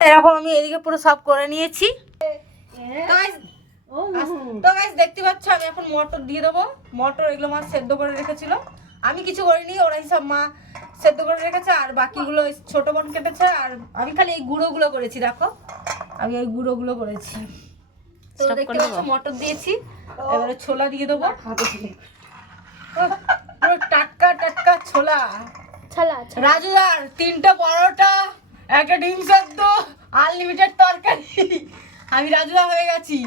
এরকম আমি এদিকে পুরো সব করে নিয়েছি। তো guys, গাইস দেখতে পাচ্ছ আমি এখন মটর দিয়ে দেবো। মটর এগুলো মা সেদ্ধ করে রেখেছিল। আমি কিছু করিনি ওরাই সব মা সেদ্ধ করে রেখেছে আর বাকিগুলো ওই ছোট বোন কেটেছে আর আমি খালি এই গুঁড়োগুলো করেছি দেখো। আমি ওই গুঁড়োগুলো করেছি। তো দেখতে করে পাচ্ছ মটর দিয়েছি। এবারে ছোলা দিয়ে দেবো। ওহ, পুরো টাটকা টাটকা ছোলা। ছালা রাজুদার তিনটা পরোটা। একটা ডিম সেদ্ধ আনলিমিটেড তরকারি। আমি রাজুদা হয়ে গেছি।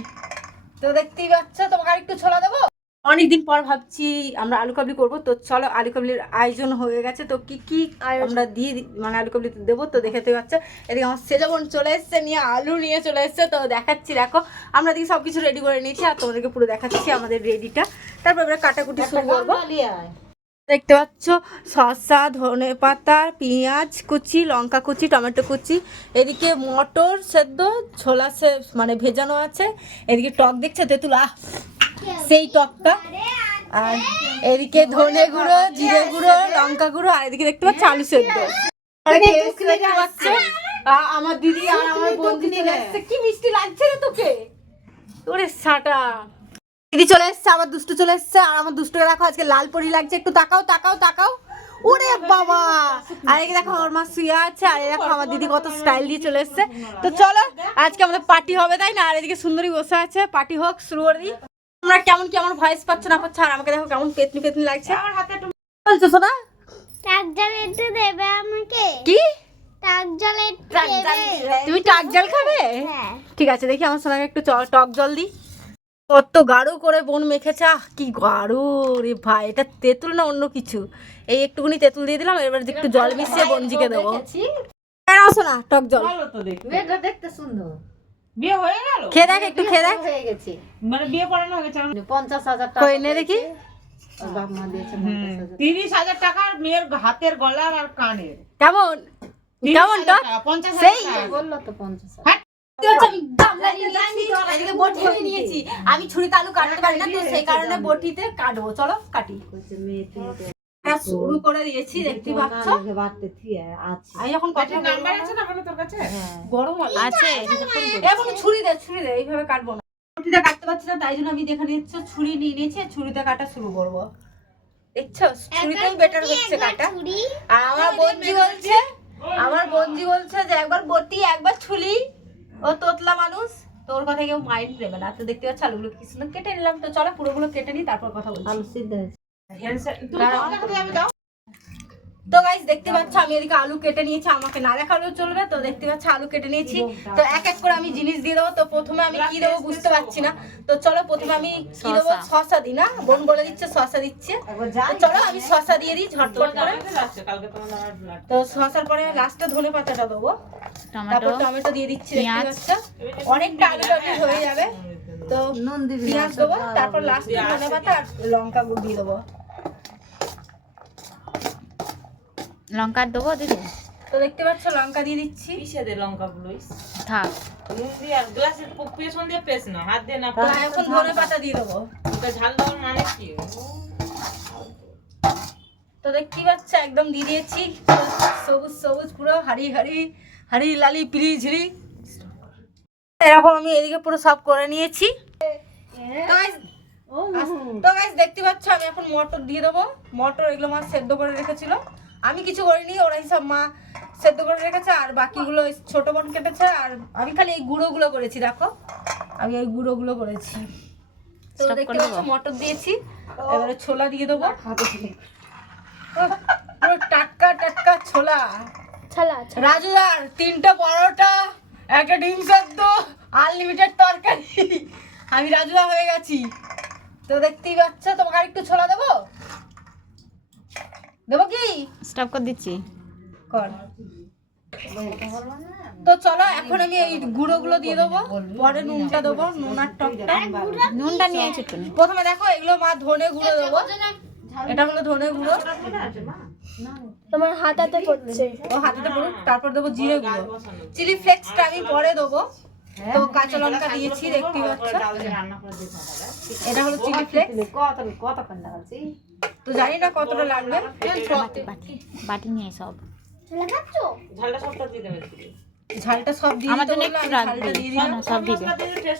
তো দেখতেই পাচ্ছ তোমাকে আরেকটু ছোলা দেবো? অনেকদিন পর ভাবছি আমরা আলু কাবলি করব। তো চলো আলু কাবলির আয়োজন হয়ে গেছে। তো কি কি আমরা দিয়ে মানে আলু কাবলি দেবো? তো দেখাতে পাচ্ছ এদিকে আমার সেজাবন চলে এসছে নিয়ে আলু নিয়ে চলে এসছে। তো দেখাচ্ছি দেখো আমরা দিকে সব কিছু রেডি করে নিয়েছি আর তোমাদেরকে পুরো দেখাচ্ছি আমাদের রেডিটা তারপর আমরা কাটাকুটি শুরু করব। দেখতে পাচ্ছ? শসা ধনে পাতা পেঁয়াজ কুচি লঙ্কা কুচি টমেটো কুচি। এদিকে মটর সেদ্ধ ছোলা সে মানে ভেজানো আছে। এদিকে টক দেখছে তেঁতুল? আহ! সেই টকটা। আর এদিকে ধনে গুঁড়ো জিরে গুঁড়ো লঙ্কা গুঁড়ো আর এদিকে দেখতে পাচ্ছ আলু সেদ্ধ। দেখতে পাচ্ছ? আমার দিদি আর আমার বন্ধু চলে কি মিষ্টি লাগছে রে তোকে? ওরে সাটা। দিদি চলে এসছে আমার দুষ্টু চলে এসছে আর আমার দুষ্টুকে দেখো আজকে লাল পরি লাগছে একটু তাকাও তাকাও তাকাও। ওরে বাবা! আর এদিকে দেখো আমার মা শুয়ে আছে আর এই দেখো আমার দিদি কত স্টাইল দিয়ে চলে এসছে। তো চলো আজকে আমাদের পার্টি হবে তাই না? আর এদিকে সুন্দরী বসে আছে পার্টি হোক শুরু করে দিই। তোমরা কেমন কি আমার ভয়েস পাচ্ছ না পাচ্ছ আর আমাকে দেখো কেমন পেতনি পেতনি লাগছে। আমার হাতে বলছো শোনা টাক জল একটু দেবে আমাকে? কি? টাক জল একটু দেবে। তুমি টাক জল খাবে? হ্যাঁ। ঠিক আছে দেখি আমার সোনাকে একটু চ- টক জল দিই। কত গাঢ় করে বোন মেখেছে আহ কি গাঢ় রে ভাই এটা তেঁতুল না অন্য কিছু? এই একটুখানি তেঁতুল দিয়ে দিলাম এবার একটু জল মিশিয়ে বঞ্জিকে দেবো। হ্যাঁ, নাও টক জল। দেখতে। সুন্দর। বিয়ে হয়ে গেল? খেয়ে দেখ একটু খেয়ে দেখ। হয়ে গেছে। মানে বিয়ে পড়ানো হয়ে গেছে পঞ্চাশ হাজার টাকা কই নে দেখি। হাজার তিরিশ হাজার টাকার মেয়ের হাতের গলার আর কানের। কেমন? কেমন টক? পঞ্চাশ? হাজার বলল তো পঞ্চাশ হাজার হ্যাঁ, আমি ছুরিতে আলু কাটতে পারি না তো সেই কারণে বটিতে কাটবো। চলো কাটি। শুরু করে দিয়েছি দেখতে পাচ্ছ? আমি যখন কথা নাম্বার আছে না তোর কাছে? হ্যাঁ। গরম আছে। এখন ছুরি দে ছুরি দে এইভাবে কাটবো না। ছুরিটা কাটতে পারছি না তাই জন্য আমি দেখে নিচ্ছি ছুরি নিয়ে নিয়েছি ছুরিতে কাটা শুরু করব। দেখছ? ছুরিতেই বেটার হচ্ছে কাটা। আর আমার বঞ্জি বলছে আমার বঞ্জি বলছে যে একবার বটি একবার মানুষ তোর কথা কেউ মাইন্ড নেবে না। তো দেখতে পাচ্ছ আলুগুলো কি সুন্দর কেটে নিলাম। তো চলো পুরোগুলো কেটে নিই তারপর কথা বলছি। আলু সিদ্ধ হয়েছে। তো গাইস দেখতে পাচ্ছ আমি এদিকে আলু কেটে নিয়েছি আমাকে না দেখালেও চলবে তো দেখতে পাচ্ছ আলু কেটে নিয়েছি। তো এক এক করে আমি জিনিস দিয়ে দেবো তো প্রথমে আমি কি দেবো বুঝতে পারছি না। তো চলো প্রথমে আমি কি দেবো? শসা। দিই না? বোন বলে দিচ্ছে শসা দিচ্ছে। চলো আমি শসা দিয়ে দিই ঝটপট করে। তো শসার পরে লাস্টে ধনে পাতাটা দেবো। টমেটো তারপর টমেটো দিয়ে দিচ্ছি দেখতে। পাচ্ছ? অনেকটা আলু টালু হয়ে যাবে। তো নুন দিবি না, পেঁয়াজ দেবো তারপর লাস্টে ধনে পাতা আর লঙ্কা গুঁড়ো দিয়ে দেবো। লঙ্কা দেবো দিদি? তো দেখতে পাচ্ছ লঙ্কা দিয়ে দিচ্ছি। পিষে দে লঙ্কা গুলো থাক। নুন দিয়ে আর গ্লাসের পেছন দিয়ে পেছ না হাত দিয়ে না তো এখন ধনে পাতা দিয়ে দেবো। ওটা ঝাল দেওয়ার মানে কি? তো দেখতে পাচ্ছ একদম দিয়ে দিয়েছি। সবুজ সবুজ পুরো হাড়ি হাড়ি হাড়ি লালি পিড়ি ঝিড়ি এরকম আমি এদিকে পুরো সব করে নিয়েছি। তো গাইস দেখতে পাচ্ছ আমি এখন মটর দিয়ে দেবো। মটর এগুলো মা সেদ্ধ করে রেখেছিল। আমি কিছু করিনি ওরাই সব মা সেদ্ধ করে রেখেছে আর বাকিগুলো ছোট বোন কেটেছে আর আমি খালি এই গুঁড়োগুলো করেছি দেখো। আমি ওই গুঁড়োগুলো করেছি। তো দেখতে পাচ্ছ মটর দিয়েছি। এবারে ছোলা দিয়ে দেবো। পুরো টাটকা টাটকা ছোলা। ছালা রাজুদার তিনটা পরোটা একটা ডিম সেদ্ধ আনলিমিটেড তরকারি। আমি রাজুদা হয়ে গেছি। তো দেখতেই পাচ্ছ তোমাকে আরেকটু ছোলা দেবো? দেবো কি? স্টপ করে দিচ্ছি। কর। তো চলো এখন আমি এই গুঁড়োগুলো দিয়ে দেবো। পরে নুনটা দেবো নুন আর টকটা নুনটা নিয়ে আছো প্রথমে দেখো এগুলো মা ধনে গুঁড়ো দেবো। এটা হলো ধনে গুঁড়ো। তোমার হাতাতে পড়ছে। ও হাতেতে পড়ুক তারপর দেবো জিরে গুঁড়ো। চিলি ফ্লেক্সটা আমি পরে দেবো। তো কাঁচা লঙ্কা দিয়েছি পাচ্ছ হবে এটা হলো চিলি ফ্লেক্স। কত কতক্ষণ লাগাচ্ছি তো জানি না কতটা লাগবে। বাটি বাটি। নিয়ে সব ঝালটা সব দিয়ে আমার জন্য একটু রাখবি সব দিবে দিলে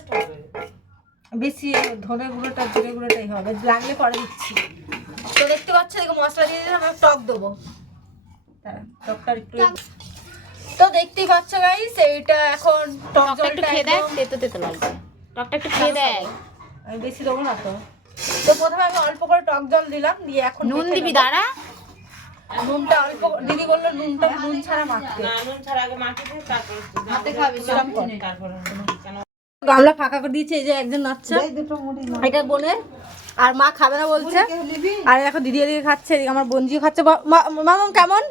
বেশি ধনে গুঁড়োটা জিরে গুঁড়োটাই হবে। লাগলে পরে দিচ্ছি। তো দেখতে পাচ্ছ দেখো মশলা দিয়ে দিলাম আমি টক দেবো। টকটা একটু তো দেখতেই পাচ্ছ গাইস এইটা এখন টক জলটা খেয়ে দেখ তেতো তেতো লাগবে টকটা একটু খেয়ে দেখ। আমি বেশি দেবো না তো। তো প্রথমে আমি অল্প করে টক জল দিলাম দিয়ে এখন নুন দিবি দাঁড়া। নুনটা অল্প দিদি বলল নুনটা নুন ছাড়া মাখতে। না নুন ছাড়া আগে মাখিয়ে তারপর হাতে খাবি সেরকম কর। তারপর গামলা ফাঁকা করে দিয়েছে এই যে একজন নাচছে। এটা বোনের আর মা খাবে না বলছে। আর এখন দিদি এদিকে খাচ্ছে এদিকে আমার বোনজিও খাচ্ছে। মা- মামাম কেমন?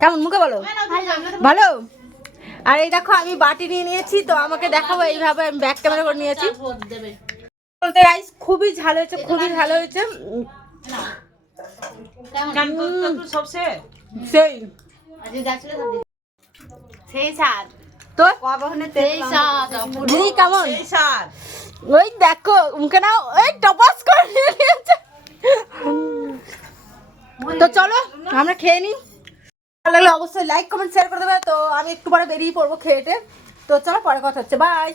কেমন মুখে বলো? ভালো আর এই দেখো আমি বাটি নিয়ে নিয়েছি তো আমাকে দেখাবো এইভাবে আমি ব্যাক ক্যামেরা করে নিয়েছি। বলতে গাইস খুবই ঝাল হয়েছে খুবই ঝাল হয়েছে। সেই। সেই স্বাদ। তো? দিদি কেমন? ওই দেখো মুখে না ওই টপাস করে নিয়েছে। তো চলো আমরা খেয়ে নিই। ভালো লাগলে অবশ্যই লাইক কমেন্ট শেয়ার করে দেবে। তো আমি একটু পরে বেরিয়ে পড়ব খেয়েটে তো চলো, পরে কথা হচ্ছে। বাই